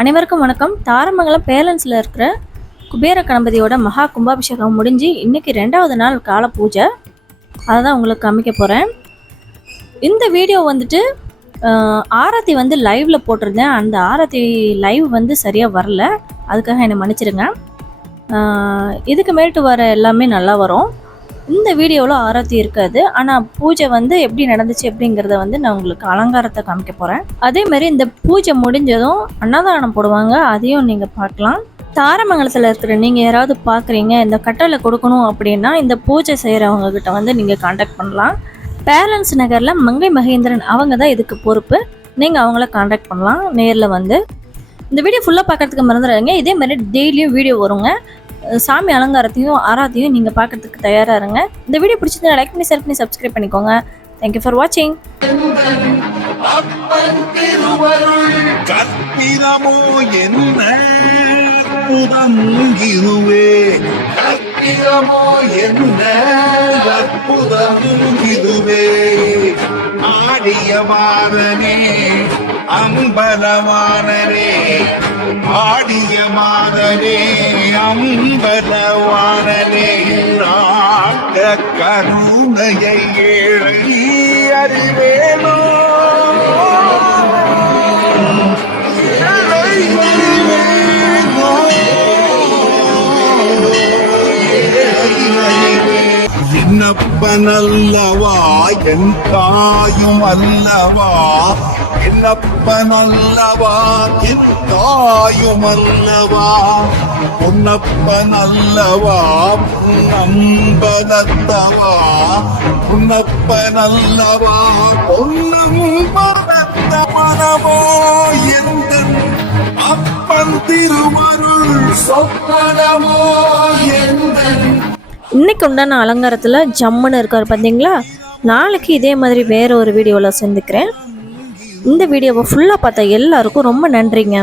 அனைவருக்கும் வணக்கம். தாரமங்கலம் பேலன்ஸில் இருக்கிற குபேர கணபதியோட மகா கும்பாபிஷேகம் முடிஞ்சு இன்றைக்கி ரெண்டாவது நாள் கால பூஜை. அதை தான் உங்களுக்கு காமிக்க போகிறேன் இந்த வீடியோ வந்துட்டு ஆரத்தி வந்து லைவில் போட்டிருந்தேன். அந்த ஆரத்தி லைவ் வந்து சரியாக வரல. அதுக்காக என்னை மன்னிச்சிடுங்க. இதுக்கு மேட்டு வர எல்லாமே நல்லா வரும். இந்த வீடியோவில் ஆரத்தி இருக்காது. ஆனால் பூஜை வந்து எப்படி நடந்துச்சு அப்படிங்கிறத வந்து நான் உங்களுக்கு அலங்காரத்தை காமிக்க போகிறேன் அதே மாதிரி இந்த பூஜை முடிஞ்சதும் அன்னதானம் போடுவாங்க. அதையும் நீங்கள் பார்க்கலாம். தாரமங்கலத்தில் இருக்கிற நீங்கள் யாராவது பார்க்குறீங்க இந்த கட்டளை கொடுக்கணும் அப்படின்னா இந்த பூஜை செய்கிறவங்க கிட்ட வந்து நீங்கள் காண்டாக்ட் பண்ணலாம். பேலன்ஸ் நகரில் மங்கை மகேந்திரன் அவங்க தான் இதுக்கு பொறுப்பு. நீங்கள் அவங்கள காண்டாக்ட் பண்ணலாம் நேரில் வந்து. இந்த வீடியோ ஃபுல்லாக பார்க்கறதுக்கு மறந்துடுறாங்க இதே மாதிரி டெய்லியும் வீடியோ வருங்க. சாமி அலங்காரத்தையும் ஆராதையும் நீங்கள் பார்க்கறதுக்கு தயாராக இருங்க. இந்த வீடியோ பிடிச்சதுன்னா லைக் பண்ணி ஷேர் பண்ணி சப்ஸ்கிரைப் பண்ணிக்கோங்க. தேங்க்யூ ஃபார் வாட்சிங் கற்பிதமோ என்ன? அற்புதம் இதுவே கற்பிதமோ என்ன? அற்புதம் இதுவே ஆடிய ஆடிய மாதனே அம்பலவானரே நாட்ட கருணையை ஏழி அறிவேனோ. என்னப்பனல்லவா என் தாயும் அல்லவா? என்னப்பனல்லவா என் தாயும் அல்லவா? பொன்னப்பனல்லவா? நம்பனத்தவா பொன்னப்பனல்லவா? பொன்னம்பனத்த மனமோ எந்த அப்பன் திருமருள் சொப்பனமோ எந்த இன்றைக்கு உண்டான அலங்காரத்தில் ஜம்முன்னு இருக்கார் பார்த்தீங்களா நாளைக்கு இதே மாதிரி வேறு ஒரு வீடியோவில் சந்திக்கிறேன். இந்த வீடியோவை ஃபுல்லாக பார்த்த எல்லாருக்கும் ரொம்ப நன்றிங்க.